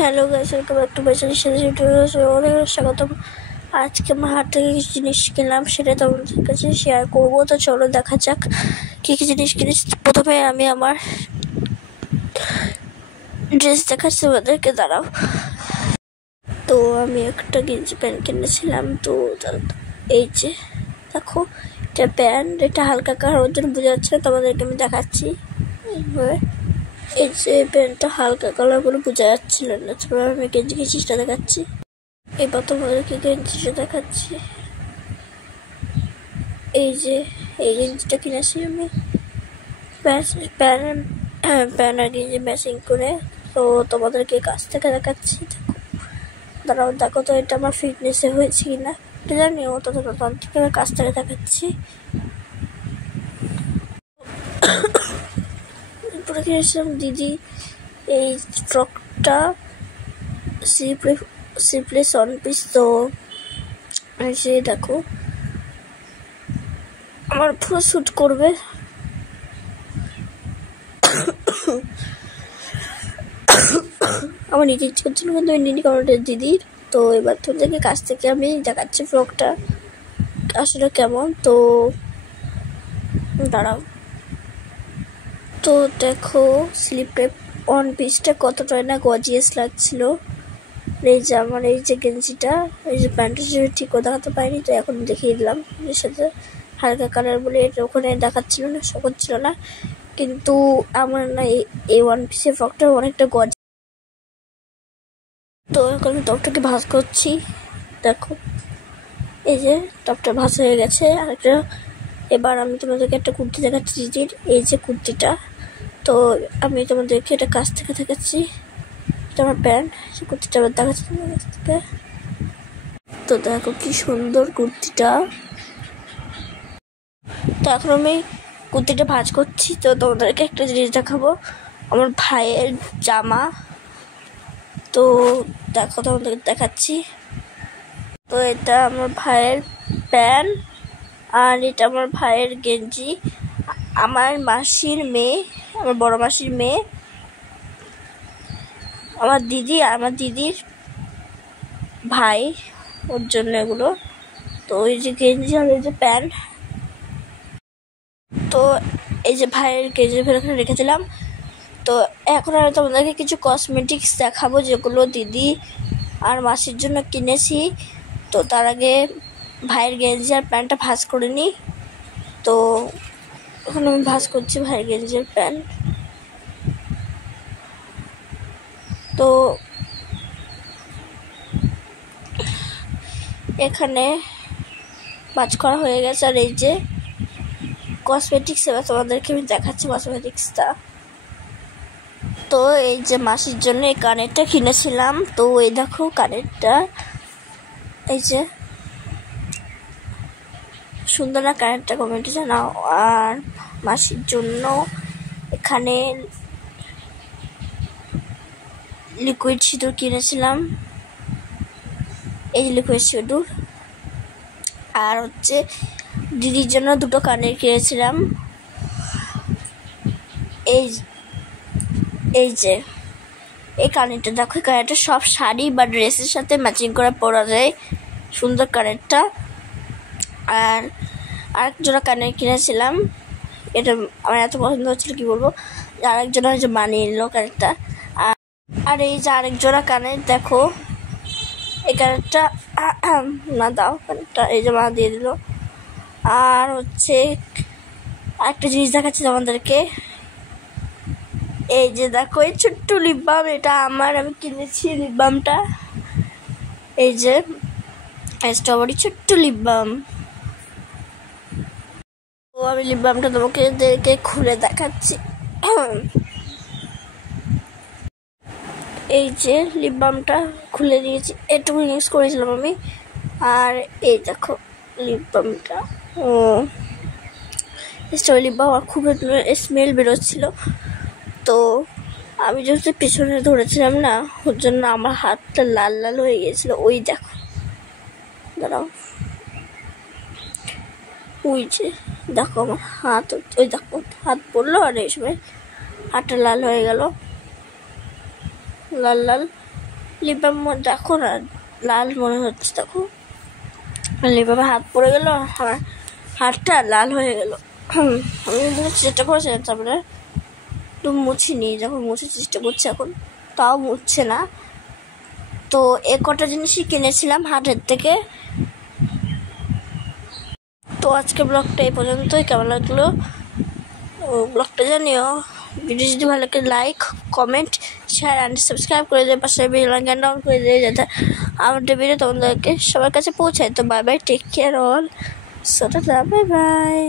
Hello guys, welcome back to my channel. অনেক স্বাগতম। আজকে আমার হাট থেকে কিছু জিনিস কিনলাম, সেটা তোমাদের কাছে শেয়ার করবো। তো চলো দেখা যাক কী কী জিনিস কিনেছি। প্রথমে আমি আমার ড্রেস দেখাচ্ছি তোমাদেরকে, দাঁড়াও। তো আমি একটা গেঞ্জি প্যান্ট কিনেছিলাম। তো এই যে দেখো, এটা প্যান্ট, এটা হালকা কালার, ওর জন্য বোঝা যাচ্ছে না, তোমাদেরকে আমি দেখাচ্ছি। এই যে প্যান্টটা হালকা কালার বলে বোঝা যাচ্ছিল না, তারপর আমি গেঞ্জিটা দেখাচ্ছি। এবার তোমাদেরকে গেঞ্জিটা দেখাচ্ছি। এই যে এই গেঞ্জিটা কিনেছি আমি প্যান্ট আর গেঞ্জি ম্যাচিং করে। তো তোমাদেরকে কাছ থেকে দেখাচ্ছি, দাঁড়াও দেখো তো এটা আমার ফিটনেসে হয়েছে কিনা, এটা জানি ও। তোমাদেরকে আমি কাছ থেকে দেখাচ্ছি। এরপরে কিনেছিলাম দিদি এই ফ্রকটা, সিপ্লেস অন পিস। তো সে দেখো আমার পুরো শ্যুট করবে। আমার নিজে ইচ্ছে করছিল, কিন্তু আমি নিনি, কারণ এটা দিদির। তো এবার তোমাদেরকে কাছ থেকে আমি দেখাচ্ছি ফ্রকটা আসলে কেমন। তো দাঁড়াও, তো দেখো স্লিপে অন পিসটা কতটা না গজিয়াস লাগছিল। এই যে আমার এই যে গেঞ্জিটা, এই যে প্যান্টের জন্য ঠিক করে দেখাতে পারিনি, তো এখন দেখিয়ে দিলাম। এর সাথে হালকা কালার বলে এটা ওখানে দেখাচ্ছিল না, শো করছিল না, কিন্তু আমার না এই ওয়ান পিসের ফ্রকটা অনেকটা গজ। তো এখন আমি টপটাকে ভাঁজ করছি, দেখো এই যে টপটা ভাঁজ হয়ে গেছে। আরেকটা এবার আমি তোমাদেরকে একটা কুর্তি দেখাচ্ছি দিদির, এই যে কুর্তিটা। তো আমি তোমাদেরকে এটা কাছ থেকে দেখাচ্ছি, এটা আমার প্যান্ট, সেই কুর্তিটা আবার দেখাচ্ছি কাছ থেকে। তো দেখো কি সুন্দর কুর্তিটা। তো এখন আমি কুর্তিটা ভাঁজ করছি। তো তোমাদেরকে একটা জিনিস দেখাবো, আমার ভাইয়ের জামা। তো দেখো তোমাদেরকে দেখাচ্ছি। তো এটা আমার ভাইয়ের প্যান্ট, আর এটা আমার ভাইয়ের গেঞ্জি। আমার মাসির মেয়ে, আমার বড় মাসির মেয়ে, আমার দিদি আর আমার দিদির ভাই, ওর জন্য এগুলো। তো এই যে গেঞ্জি আর এই যে প্যান্ট। তো এই যে ভাইয়ের গেঞ্জি এখানে রেখেছিলাম। তো এখন আমি তোমাদেরকে কিছু কসমেটিক্স দেখাবো, যেগুলো দিদি আর মাসির জন্য কিনেছি। তো তার আগে ভাইয়ের গেঞ্জি আর প্যান্টটা ভাঁজ করে নিই। তো এখন আমি ভাঁজ করছি ভাইয়ের গেঞ্জি আর প্যান্ট। তো এখানে ভাঁজ করা হয়ে গেছে। আর এই যে কসমেটিক্স, এবার তোমাদেরকে আমি দেখাচ্ছি কসমেটিক্সটা। তো এই যে মাসির জন্য এই কানেরটা কিনেছিলাম। তো এই দেখো কানেরটা, এই যে সুন্দর না কানেরটা, কমেন্টে জানাও। আর মাসির জন্য এখানে লিকুইড সিঁদুর কিনেছিলাম, এই যে লিকুইড সিঁদুর। আর হচ্ছে দিদির জন্য দুটো কানের কিনেছিলাম, এই যে এই কানেরটা দেখো, এই কানেরটা সব শাড়ি বা ড্রেসের সাথে ম্যাচিং করে পরা যায়, সুন্দর কানেরটা। আর আরেক জোড়া কানের কিনেছিলাম, এটা আমার এত পছন্দ হচ্ছিল কি বলবো। আরেক জোড়া হচ্ছে বানিয়ে নিল কানেরটা। আর এই যে আরেক জোড়া কানের, দেখো এই কানেরটা না দাও, কানেরটা এই যে মা দিয়ে দিল। আর হচ্ছে আরেকটা জিনিস দেখাচ্ছি তোমাদেরকে, এই যে দেখো এই ছোট্ট লিপ বাম, এটা আমি কিনেছি লিপ বামটা, এই যে স্ট্রবেরি ছোট্ট লিপ বাম। তো আমি লিপ বামটা তোমাকে খুলে দেখাচ্ছি। এই যে লিপ বামটা খুলে দিয়েছি, একটু ইউজ করেছিলাম আমি। আর এই দেখো লিপ বামটা, স্ট্রবেরি লিপ বাম, আমার খুব স্মেল বেরোচ্ছিল। তো আমি যেহেতু পেছনে ধরেছিলাম না, ওর জন্য আমার হাতটা লাল লাল হয়ে গিয়েছিল। ওই দেখো, দাঁড়াও, ওই যে দেখো আমার হাত, ওই দেখো হাত পড়লো, আর এই সময় হাতটা লাল হয়ে গেল, লাল লাল। লিপ বাম দেখো না, লাল মনে হচ্ছে, দেখো লিপ বামে হাত পড়ে গেল, আমার হাতটা লাল হয়ে গেল। আমি চেষ্টা করেছিলাম, তারপরে তো মুছিনি, যখন মুছার চেষ্টা করছি এখন তাও মুছছে না। তো এ কটা জিনিসই কিনেছিলাম হাটের থেকে। তো আজকে ব্লগটা এই পর্যন্তই। কেমন লাগলো ব্লগটা জানিও। ভিডিও যদি ভালো লাগে like, comment, share and subscribe করে দিয়ে পাশে বেল আইকনটা অন করে দিয়ে, যাতে আমাদের ভিডিও তোমাদেরকে সবার কাছে পৌঁছায়। তো bye bye, take care all, so tata, bye by.